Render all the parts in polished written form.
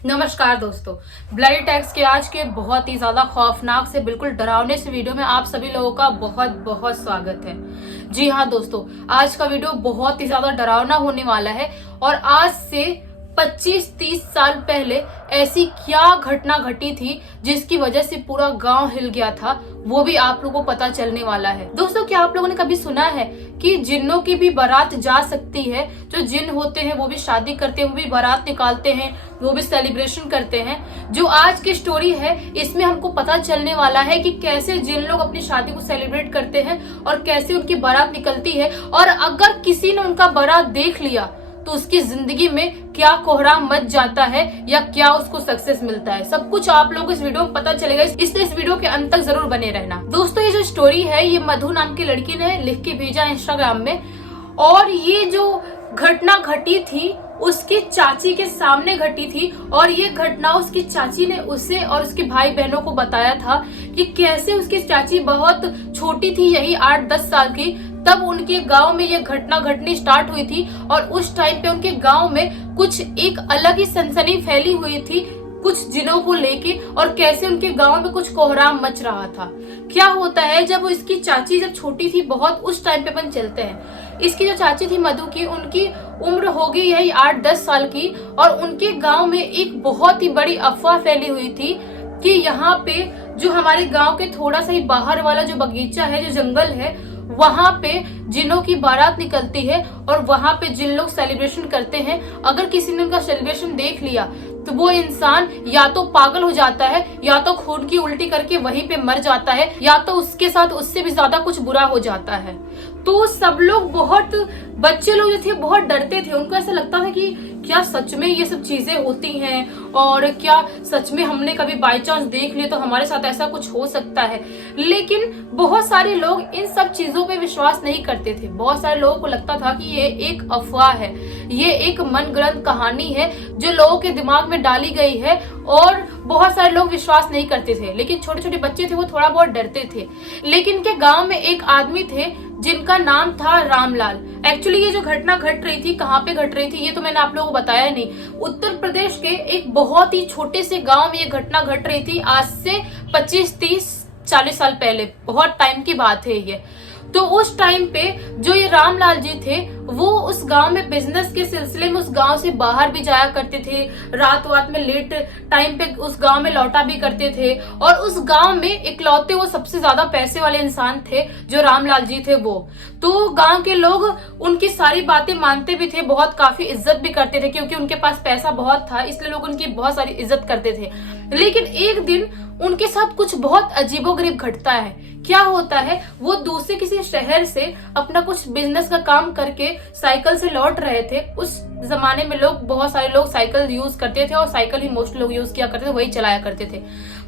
नमस्कार दोस्तों, bloody tax के आज के बहुत ही ज्यादा खौफनाक से बिल्कुल डरावने से वीडियो में आप सभी लोगों का बहुत बहुत स्वागत है। जी हाँ दोस्तों, आज का वीडियो बहुत ही ज्यादा डरावना होने वाला है और आज से 25-30 साल पहले ऐसी क्या घटना घटी थी जिसकी वजह से पूरा गांव हिल गया था, वो भी आप लोगों को पता चलने वाला है। दोस्तों, क्या आप लोगों ने कभी सुना है कि जिन्नों की भी बारात जा सकती है? जो जिन्न होते हैं वो भी शादी करते हैं, वो भी बारात निकालते हैं, वो भी सेलिब्रेशन करते हैं। जो आज की स्टोरी है इसमें हमको पता चलने वाला है कि कैसे जिन लोग अपनी शादी को सेलिब्रेट करते हैं और कैसे उनकी बारात निकलती है, और अगर किसी ने उनका बारात देख लिया तो उसकी जिंदगी में क्या कोहराम मच जाता है या क्या उसको सक्सेस मिलता है। सब कुछ आप लोगों को इस वीडियो में पता चलेगा, इसलिए इस वीडियो के अंत तक जरूर बने रहना। दोस्तों, ये जो स्टोरी है ये मधु नाम की लड़की ने लिख के भेजा इंस्टाग्राम में, और ये जो घटना घटी थी उसकी चाची के सामने घटी थी, और ये घटना उसकी चाची ने उसे और उसके भाई बहनों को बताया था कि कैसे उसकी चाची बहुत छोटी थी, यही 8-10 साल की, तब उनके गांव में ये घटना घटनी स्टार्ट हुई थी। और उस टाइम पे उनके गांव में कुछ एक अलग ही सनसनी फैली हुई थी कुछ जिनों को लेके, और कैसे उनके गांव में कुछ कोहराम मच रहा था। क्या होता है, जब इसकी चाची जब छोटी थी बहुत, उस टाइम पे अपन चलते हैं, इसकी जो चाची थी मधु की, उनकी उम्र हो गई है 8-10 साल की, और उनके गांव में एक बहुत ही बड़ी अफवाह फैली हुई थी कि यहाँ पे जो हमारे गांव के थोड़ा सा ही बाहर वाला जो बगीचा है, जो जंगल है, वहां पे जिनों की बारात निकलती है और वहां पे जिन लोग सेलिब्रेशन करते हैं, अगर किसी ने उनका सेलिब्रेशन देख लिया तो वो इंसान या तो पागल हो जाता है, या तो खून की उल्टी करके वहीं पे मर जाता है, या तो उसके साथ उससे भी ज्यादा कुछ बुरा हो जाता है। तो सब लोग, बहुत बच्चे लोग जो थे बहुत डरते थे। उनको ऐसा लगता था कि क्या सच में ये सब चीजें होती हैं, और क्या सच में हमने कभी बाय चांस देख लिया तो हमारे साथ ऐसा कुछ हो सकता है। लेकिन बहुत सारे लोग इन सब चीजों पे विश्वास नहीं करते थे। बहुत सारे लोगों को लगता था कि ये एक अफवाह है, ये एक मनगढ़ंत कहानी है जो लोगों के दिमाग में डाली गई है, और बहुत सारे लोग विश्वास नहीं करते थे। लेकिन छोटे छोटे बच्चे थे, वो थोड़ा बहुत डरते थे। लेकिन इनके गांव में एक आदमी थे जिनका नाम था रामलाल। एक्चुअली ये जो घटना घट रही थी, कहाँ पे घट रही थी, ये तो मैंने आप लोगों को बताया नहीं। उत्तर प्रदेश के एक बहुत ही छोटे से गांव में ये घटना घट रही थी, आज से 25-30-40 साल पहले, बहुत टाइम की बात है ये। तो उस टाइम पे जो ये रामलाल जी थे, वो उस गांव में बिजनेस के सिलसिले में उस गांव से बाहर भी जाया करते थे, रात में लेट टाइम पे उस गांव में लौटा भी करते थे, और उस गांव में इकलौते वो सबसे ज्यादा पैसे वाले इंसान थे जो रामलाल जी थे वो। तो गांव के लोग उनकी सारी बातें मानते भी थे, बहुत काफी इज्जत भी करते थे, क्योंकि उनके पास पैसा बहुत था, इसलिए लोग उनकी बहुत सारी इज्जत करते थे। लेकिन एक दिन उनके साथ कुछ बहुत अजीबोगरीब घटता है। क्या होता है, वो दूसरे किसी शहर से अपना कुछ बिजनेस का काम करके साइकिल से लौट रहे थे। उस जमाने में लोग, बहुत सारे लोग साइकिल यूज करते थे, और साइकिल ही मोस्ट लोग यूज किया करते थे, वही चलाया करते थे।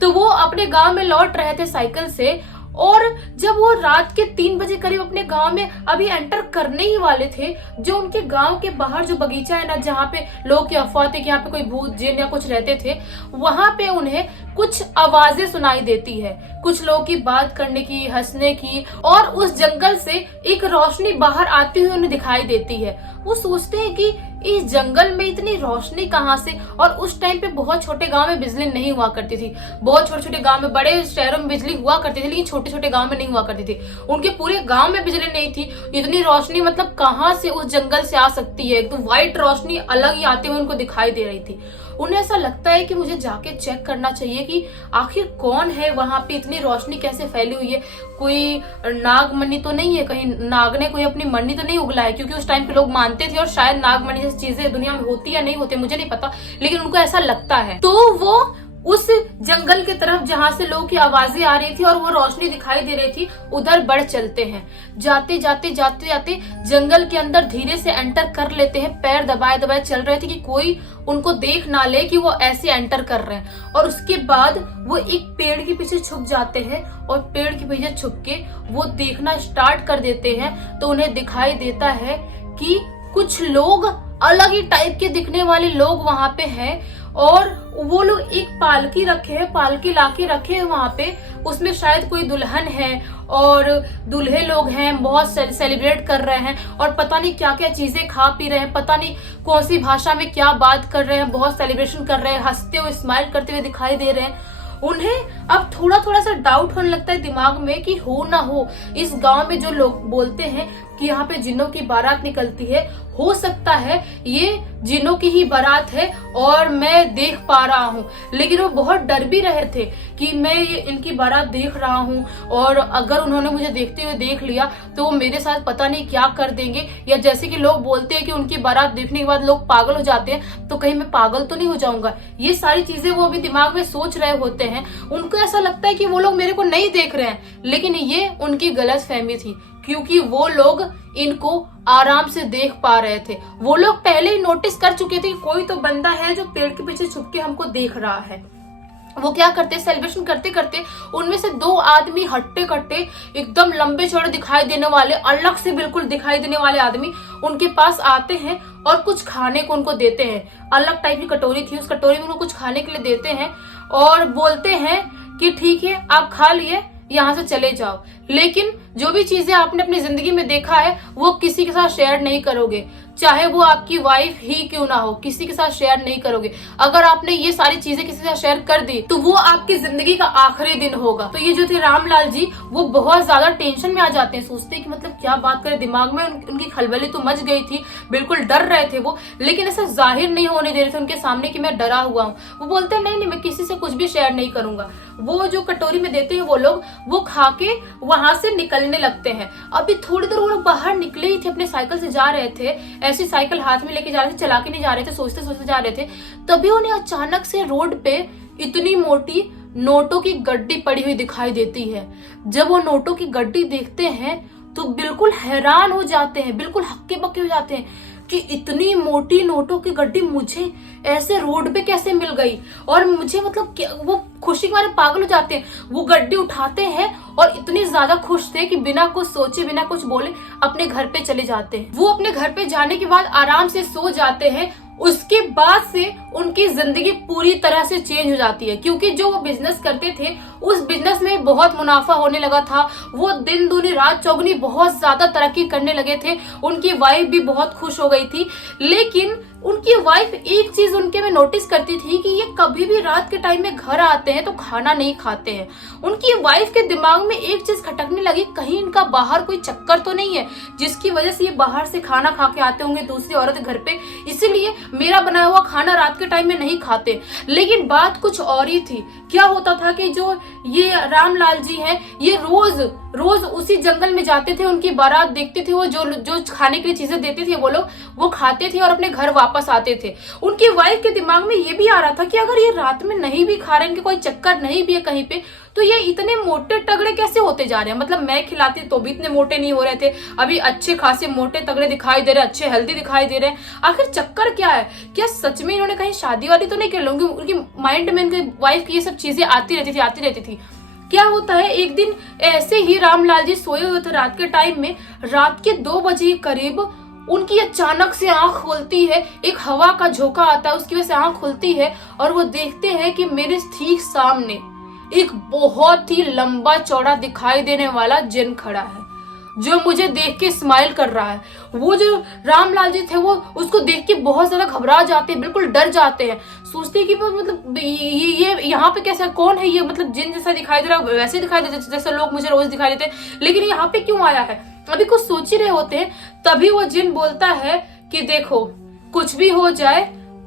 तो वो अपने गांव में लौट रहे थे साइकिल से, और जब वो रात के 3 बजे करीब अपने गांव में अभी एंटर करने ही वाले थे, जो उनके गांव के बाहर जो बगीचा है ना, जहाँ पे लोग की अफवाह थी कि यहाँ पे कोई भूत जिन या कुछ रहते थे, वहां पे उन्हें कुछ आवाजें सुनाई देती है, कुछ लोगों की बात करने की, हंसने की, और उस जंगल से एक रोशनी बाहर आती हुई उन्हें दिखाई देती है। वो सोचते हैं कि इस जंगल में इतनी रोशनी कहाँ से। और उस टाइम पे बहुत छोटे गांव में बिजली नहीं हुआ करती थी, बहुत छोटे छोटे गांव में, बड़े शहरों में बिजली हुआ करती थी, लेकिन छोटे छोटे गांव में नहीं हुआ करती थी। उनके पूरे गांव में बिजली नहीं थी। इतनी रोशनी मतलब कहाँ से उस जंगल से आ सकती है? तो व्हाइट रोशनी अलग ही आते हुए उनको दिखाई दे रही थी। उन्हें ऐसा लगता है कि मुझे जाके चेक करना चाहिए कि आखिर कौन है वहां पे, इतनी रोशनी कैसे फैली हुई है, कोई नागमणि तो नहीं है, कहीं नाग ने कोई अपनी मणि तो नहीं उगला है, क्योंकि उस टाइम पे लोग मानते थे, और शायद नागमणि जैसी चीजें दुनिया में होती या नहीं होती मुझे नहीं पता, लेकिन उनको ऐसा लगता है। तो वो उस जंगल की तरफ जहां से लोगों की आवाजें आ रही थी और वो रोशनी दिखाई दे रही थी, उधर बढ़ चलते हैं। जाते जाते जाते जाते जंगल के अंदर धीरे से एंटर कर लेते हैं, पैर दबाए दबाए चल रहे थे कि कोई उनको देख ना ले कि वो ऐसे एंटर कर रहे हैं। और उसके बाद वो एक पेड़ के पीछे छुप जाते हैं, और पेड़ के पीछे छुप के वो देखना स्टार्ट कर देते हैं। तो उन्हें दिखाई देता है कि कुछ लोग, अलग ही टाइप के दिखने वाले लोग वहां पे हैं, और वो लोग एक पालकी रखे हैं, पालकी लाके रखे हैं वहां पे, उसमें शायद कोई दुल्हन है और दूल्हे लोग हैं, बहुत सेलिब्रेट कर रहे हैं और पता नहीं क्या क्या चीजें खा पी रहे हैं, पता नहीं कौन सी भाषा में क्या बात कर रहे हैं, बहुत सेलिब्रेशन कर रहे हैं, हंसते हुए स्माइल करते हुए दिखाई दे रहे हैं। उन्हें अब थोड़ा थोड़ा सा डाउट होने लगता है दिमाग में कि हो ना हो इस गांव में जो लोग बोलते हैं कि यहाँ पे जिन्नों की बारात निकलती है, हो सकता है ये जिन्नों की ही बारात है और मैं देख पा रहा हूँ। लेकिन वो बहुत डर भी रहे थे कि मैं ये इनकी बारात देख रहा हूँ और अगर उन्होंने मुझे देखते हुए देख लिया तो वो मेरे साथ पता नहीं क्या कर देंगे, या जैसे कि लोग बोलते हैं कि उनकी बारात देखने के बाद लोग पागल हो जाते हैं, तो कहीं मैं पागल तो नहीं हो जाऊंगा। ये सारी चीजें वो अभी दिमाग में सोच रहे होते हैं। उनको ऐसा लगता है कि वो लोग मेरे को नहीं देख रहे हैं, लेकिन ये उनकी गलतफहमी थी, क्योंकि वो लोग इनको आराम से देख पा रहे थे। वो लोग पहले ही नोटिस कर चुके थे कि कोई तो बंदा है जो पेड़ के पीछे छुप के हमको देख रहा है। वो क्या करते, सेलिब्रेशन करते करते उनमें से 2 आदमी हट्टे कट्टे एकदम लंबे चौड़े दिखाई देने वाले, अलग से बिल्कुल दिखाई देने वाले आदमी उनके पास आते हैं और कुछ खाने को उनको देते हैं। अलग टाइप की कटोरी थी, उस कटोरी में उनको कुछ खाने के लिए देते हैं और बोलते हैं कि ठीक है आप खा लिए, यहाँ से चले जाओ, लेकिन जो भी चीजें आपने अपनी जिंदगी में देखा है वो किसी के साथ शेयर नहीं करोगे, चाहे वो आपकी वाइफ ही क्यों ना हो, किसी के साथ शेयर नहीं करोगे। अगर आपने ये सारी चीजें किसी के साथ शेयर कर दी तो वो आपकी जिंदगी का आखिरी दिन होगा। तो ये जो थे रामलाल जी, वो बहुत ज्यादा टेंशन में आ जाते हैं, सोचते हैं कि मतलब क्या बात करें, दिमाग में उनकी खलबली तो मच गई थी, बिल्कुल डर रहे थे वो, लेकिन ऐसा जाहिर नहीं होने दे रहे थे उनके सामने कि मैं डरा हुआ हूँ। वो बोलते हैं नहीं नहीं मैं किसी से कुछ भी शेयर नहीं करूंगा। वो जो कटोरी में देते हैं वो लोग, वो खा के वहां से निकलने लगते हैं। अभी थोड़ी देर वो लोग बाहर निकले ही थे, अपने साइकिल से जा रहे थे, ऐसी साइकिल हाथ में लेके जा रहे थे, चला के नहीं जा रहे थे, सोचते सोचते जा रहे थे, तभी उन्हें अचानक से रोड पे इतनी मोटी नोटों की गड्डी पड़ी हुई दिखाई देती है। जब वो नोटों की गड्डी देखते हैं तो बिल्कुल हैरान हो जाते हैं, बिल्कुल हक्के बक्के हो जाते हैं कि इतनी मोटी नोटों की गड्डी मुझे ऐसे रोड पे कैसे मिल गई। और मुझे मतलब वो खुशी के मारे पागल हो जाते हैं। वो गड्डी उठाते हैं और इतने ज्यादा खुश थे कि बिना कुछ सोचे बिना कुछ बोले अपने घर पे चले जाते हैं। वो अपने घर पे जाने के बाद आराम से सो जाते हैं। उसके बाद से उनकी जिंदगी पूरी तरह से चेंज हो जाती है, क्योंकि जो वो बिजनेस करते थे उस बिजनेस में बहुत मुनाफा होने लगा था। वो दिन दूनी रात चौगुनी बहुत ज्यादा तरक्की करने लगे थे। उनकी वाइफ भी बहुत खुश हो गई थी, लेकिन उनकी वाइफ एक चीज उनके में नोटिस करती थी कि ये कभी भी रात के टाइम में घर आते हैं तो खाना नहीं खाते हैं। उनकी वाइफ के दिमाग में एक चीज खटकने लगी, कहीं इनका बाहर कोई चक्कर तो नहीं है जिसकी वजह से ये बाहर से खाना खा के आते होंगे दूसरी औरत घर पे, इसीलिए मेरा बनाया हुआ खाना रात के टाइम में नहीं खाते। लेकिन बात कुछ और ही थी। क्या होता था कि जो ये रामलाल जी हैं, ये रोज रोज उसी जंगल में जाते थे, उनकी बारात देखते थे, वो जो खाने के लिए चीजें देते थे वो लोग वो खाते थे और अपने घर वापस आते थे। उनकी वाइफ के दिमाग में ये भी आ रहा था कि अगर ये रात में नहीं भी खा रहे हैं, कोई चक्कर नहीं भी है कहीं पे, तो ये इतने मोटे तगड़े कैसे होते जा रहे हैं। मतलब मैं खिलाती तो भी इतने मोटे नहीं हो रहे थे, अभी अच्छे खासे मोटे तगड़े दिखाई दे रहे हैं, अच्छे हेल्दी दिखाई दे रहे हैं। आखिर चक्कर क्या है? क्या सच में इन्होंने कहीं शादी वादी तो नहीं कर लूंगी? उनकी माइंड में उनकी वाइफ की ये सब चीजें आती रहती थी। क्या होता है, एक दिन ऐसे ही रामलाल जी सोए हुए थे रात के टाइम में, रात के 2 बजे करीब उनकी अचानक से आंख खुलती है। एक हवा का झोंका आता है, उसकी वजह से आंख खुलती है और वो देखते हैं कि मेरे ठीक सामने एक बहुत ही लंबा चौड़ा दिखाई देने वाला जिन खड़ा है, जो मुझे देख के स्माइल कर रहा है। वो जो रामलाल जी थे वो उसको देख के बहुत ज्यादा घबरा जाते हैं, बिल्कुल डर जाते हैं, सोचते हैं कि मतलब ये यहाँ पे कैसा, कौन है ये, मतलब जिन जैसा दिखाई दे रहा है, वैसे दिखाई देते जैसे लोग मुझे रोज दिखाई देते हैं, लेकिन यहाँ पे क्यों आया है? अभी कुछ सोच ही रहे होते हैं, तभी वो जिन बोलता है कि देखो कुछ भी हो जाए,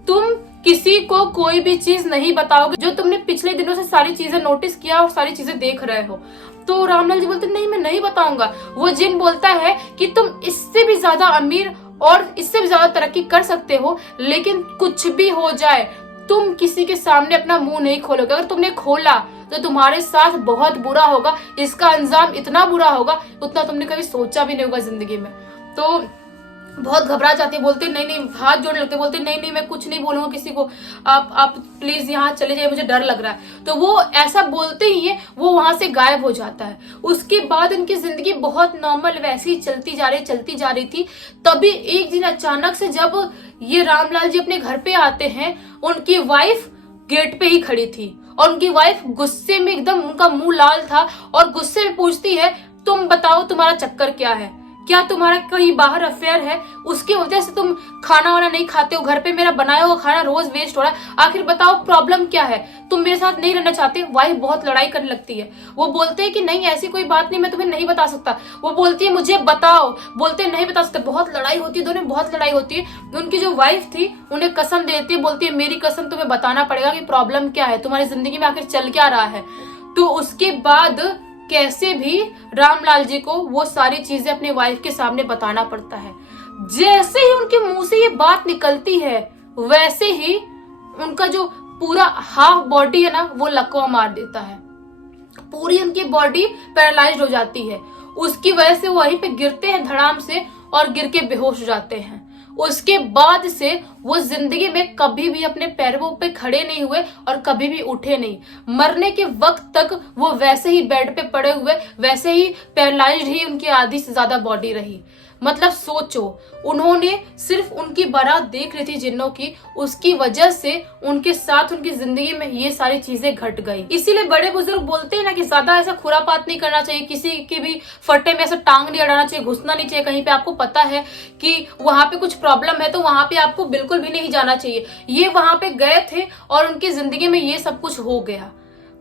तुम किसी को कोई भी चीज नहीं बताओगे जो तुमने पिछले दिनों से सारी चीजें नोटिस किया और सारी चीजें देख रहे हो। तो रामलाल जी बोलते नहीं मैं नहीं बताऊंगा। वो जिन बोलता है कि तुम इससे भी ज्यादा अमीर और इससे भी ज्यादा तरक्की कर सकते हो, लेकिन कुछ भी हो जाए तुम किसी के सामने अपना मुंह नहीं खोलोगे। अगर तुमने खोला तो तुम्हारे साथ बहुत बुरा होगा, इसका अंजाम इतना बुरा होगा उतना तुमने कभी सोचा भी नहीं होगा जिंदगी में। तो बहुत घबरा जाते, बोलते नहीं नहीं, हाथ जोड़ने लगते, बोलते नहीं नहीं मैं कुछ नहीं बोलूंगा किसी को, आप प्लीज यहाँ चले जाइए, मुझे डर लग रहा है। तो वो ऐसा बोलते ही है वो वहां से गायब हो जाता है। उसके बाद उनकी जिंदगी बहुत नॉर्मल वैसी चलती जा रही थी। तभी एक दिन अचानक से जब ये रामलाल जी अपने घर पे आते हैं, उनकी वाइफ गेट पे ही खड़ी थी और उनकी वाइफ गुस्से में एकदम, उनका मुंह लाल था और गुस्से में पूछती है, तुम बताओ तुम्हारा चक्कर क्या है, क्या तुम्हारा कहीं बाहर अफेयर है, उसकी वजह से तुम खाना वाना नहीं खाते हो, घर पे मेरा बनाया हुआ खाना रोज वेस्ट हो रहा है, आखिर बताओ प्रॉब्लम क्या है, तुम मेरे साथ नहीं रहना चाहते। वाइफ बहुत लड़ाई करने लगती है। वो बोलते हैं कि नहीं ऐसी कोई बात नहीं, मैं तुम्हें नहीं बता सकता। वो बोलती है मुझे बताओ, बोलते नहीं बता सकते। बहुत लड़ाई होती है, दोनों बहुत लड़ाई होती है। उनकी जो वाइफ थी उन्हें कसम देती है, बोलती है मेरी कसम तुम्हें बताना पड़ेगा कि प्रॉब्लम क्या है, तुम्हारी जिंदगी में आखिर चल क्या रहा है। तो उसके बाद कैसे भी रामलाल जी को वो सारी चीजें अपनी वाइफ के सामने बताना पड़ता है। जैसे ही उनके मुंह से ये बात निकलती है, वैसे ही उनका जो पूरा हाफ बॉडी है ना, वो लकवा मार देता है। पूरी उनकी बॉडी पैरालाइज्ड हो जाती है। उसकी वजह से वहीं पे गिरते हैं धड़ाम से और गिर के बेहोश हो जाते हैं। उसके बाद से वो जिंदगी में कभी भी अपने पैरों पे खड़े नहीं हुए और कभी भी उठे नहीं। मरने के वक्त तक वो वैसे ही बेड पे पड़े हुए, वैसे ही पैरालाइज्ड ही उनकी आधी से ज्यादा बॉडी रही। मतलब सोचो, उन्होंने सिर्फ उनकी बारात देख रही थी जिन्नों की, उसकी वजह से उनके साथ उनकी जिंदगी में ये सारी चीजें घट गई। इसीलिए बड़े बुजुर्ग बोलते हैं ना कि ज्यादा ऐसा खुरापात नहीं करना चाहिए, किसी की भी फट्टे में ऐसा टांग नहीं अड़ाना चाहिए, घुसना नहीं चाहिए कहीं पे। आपको पता है कि वहां पे कुछ प्रॉब्लम है तो वहां पे आपको बिल्कुल भी नहीं जाना चाहिए। ये वहां पे गए थे और उनकी जिंदगी में ये सब कुछ हो गया।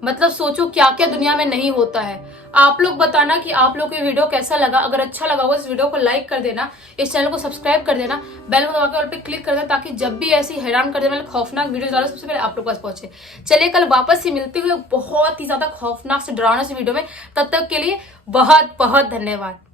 मतलब सोचो क्या क्या दुनिया में नहीं होता है। आप लोग बताना कि आप लोग को ये वीडियो कैसा लगा। अगर अच्छा लगा हो इस वीडियो को लाइक कर देना, इस चैनल को सब्सक्राइब कर देना, बेल को दबा के ऑल पे क्लिक कर देना, ताकि जब भी ऐसी हैरान कर देने वाले खौफनाक वीडियो डालो सबसे पहले आप लोग पास पहुंचे। चलिए कल वापस ही मिलते हुए बहुत ही ज्यादा खौफनाक से डरावना से वीडियो में। तब तक के लिए बहुत बहुत धन्यवाद।